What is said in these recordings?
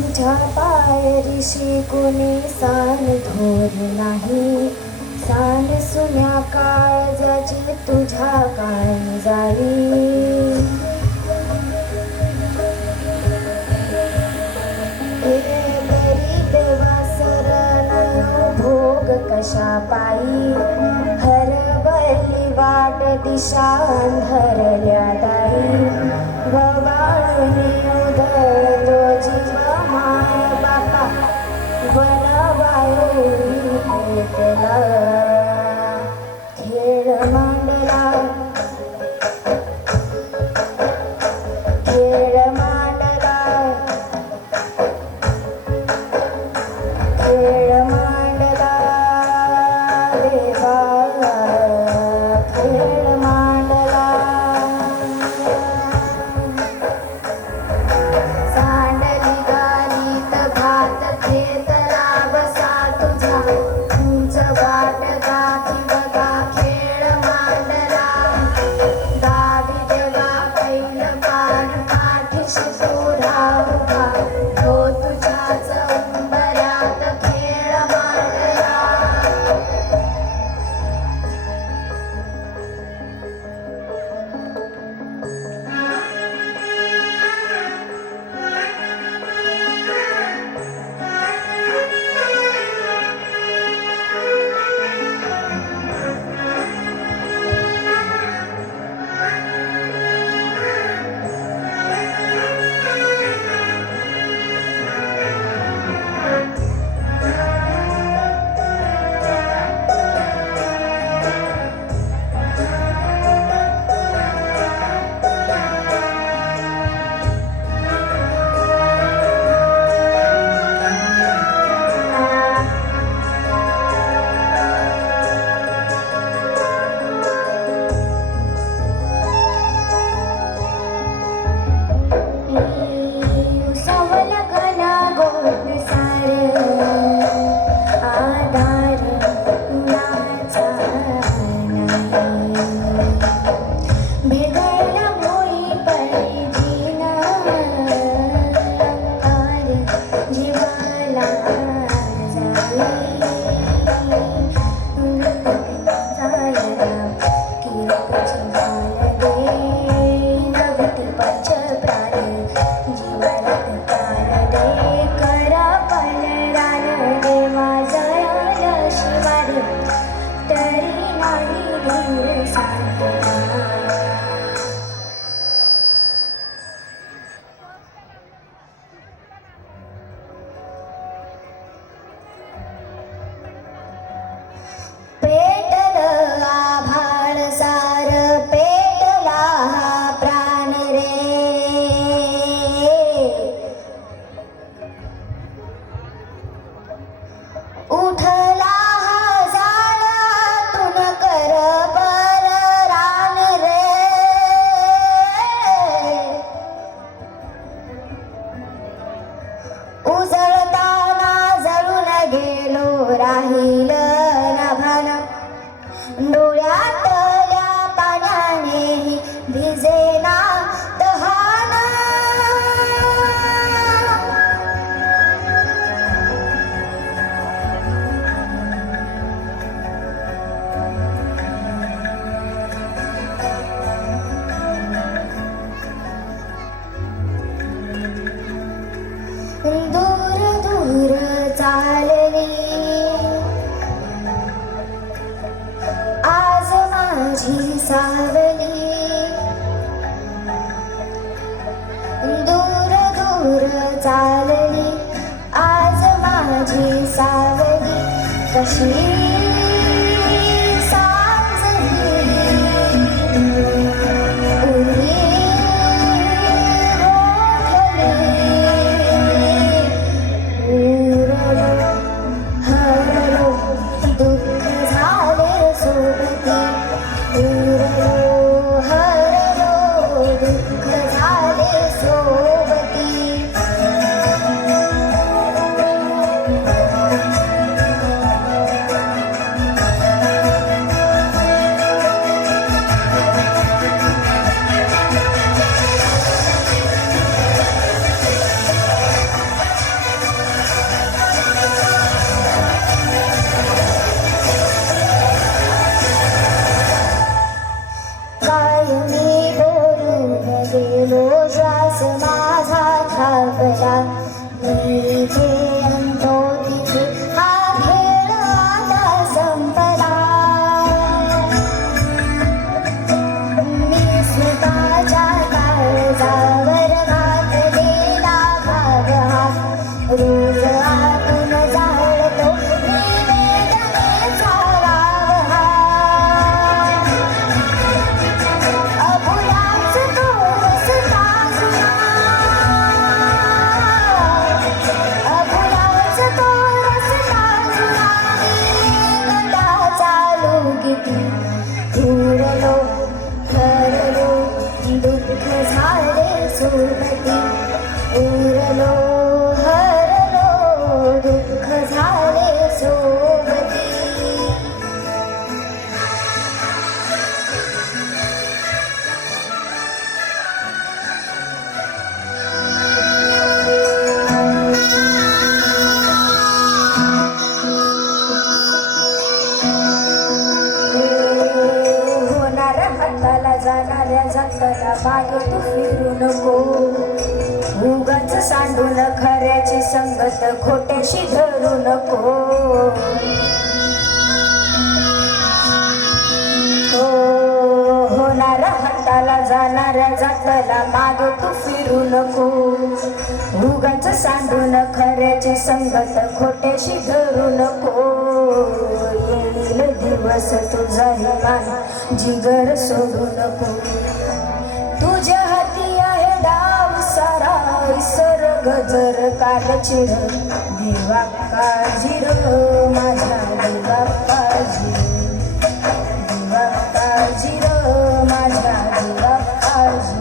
तुझ्या पायरीशी कोणी सान थोर नाही, सान सुन्या काळजाची तुझ्या काळजाई. तरी देवा शरण भोग कशा पायी, हरवली वाट दिशा अंधरल्या दाई. गवाळणी उधळतो जीव माय बापा, वनवायू पेटला. खेळ मांडला, खेळ मांडला, खेळ मांडला देवा, खेळ मांडला. सांडली गालीत भात खेतला बसा तुझा, उंच वाट गाठी बघा खेळ मांडला. गावी देवा पैल पान पाठीशी तुझा उभा, हो तुझ्याच उंबऱ्यात खेळ मांडला. सवलगला गोड सार आधार कुणाचा नाही, भेगायला मुळी पैजीन अंगार जीवाला जायला किरपची बाल दे नवती पंच प्राण जीवाला प्राण दे करा पलरान देवा जळाल शिवार तरी नाही धीर सांगता. पेटलं आभाळ सार पेटला हा प्राण रे, उठला हा जाळातून कर बलरान रे. उजळताना जळून गेलो राहील ना भान, डोळ्यातल्या पाण्याने भिजेना तहान. दूर दूर चालली आज माझी सावली, दूर दूर चालली आज माझी सावली. कशी साचली उरी उरलो हरलो दुःख झाले सोबती, उरलो हरलो दुःख झाले सोबती. सोबती उरलो हरलो दुःख झाले सोबती. हाताला जाणाऱ्या जाताना मागे तू फिरू नको. उगाच सांडून खऱ्याची संगत खोट्याशी धरू नको. होणारा हाताला जाणाऱ्या जाताना मागे तू फिरू नको. उगाच सांडून खऱ्याची संगत खोट्याशी धरू नको. येईल दिवस तुझा मान जिगर सोडू नको. तुझ्या हाती आहे डाव सारा इसर गजर कालचिर. देवा काळजी र माझ्या देवा काळजी. देवा काळजी र माझ्या देवा काळजी.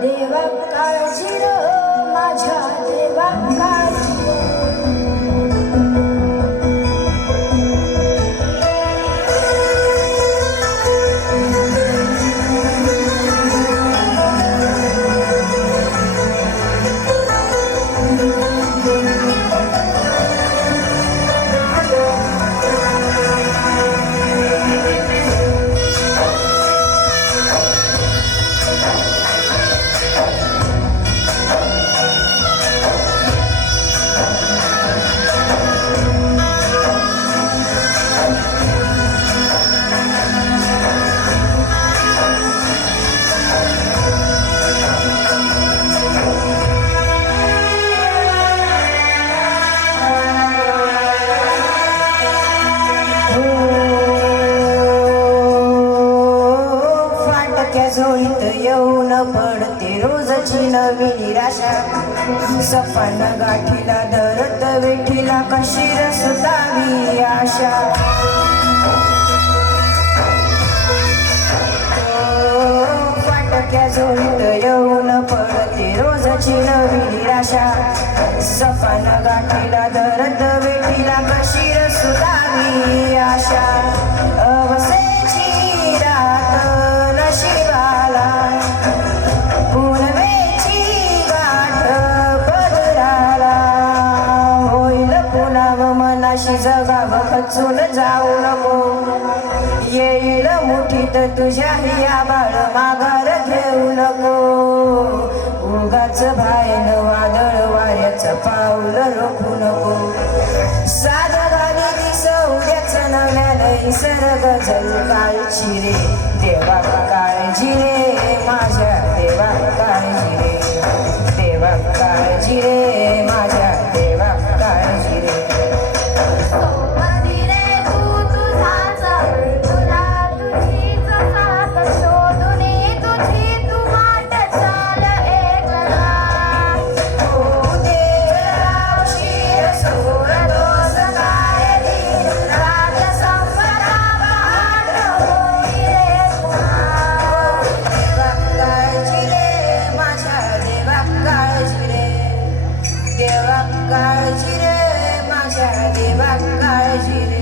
देवा काळजी र माझ्या देवा काळजी. झोळीत येऊन पडते रोजची नवी निराशा. सपन गाठीला धरत वेठीला कशी रसतावी आशा. फाटक्या झोळीत येऊन पडते रोजची नवी निराशा. सपन गाठीला धरत वेठीला कशी रसतावी आशा. अवसेची रात नशिबाला पुनवेची गाठ पदराला. होईल पुन्हा मनाशी जगाव खचून जाऊ नको. येईल मुठीत तुझ्या या बाळ माघार घेऊ नको. उगाच बाहेर वादळ वाऱ्याचं पाऊल रोखू नको. साध घाली दिस उद्याच नव्यानं इसर गजल काळची रे. देवा काळजी रे माझ्या देवा काळजी रे. देवा काळजी रे माझ्या देवा काळजी रे. काळजी रे माझ्या देवा काळजी रे.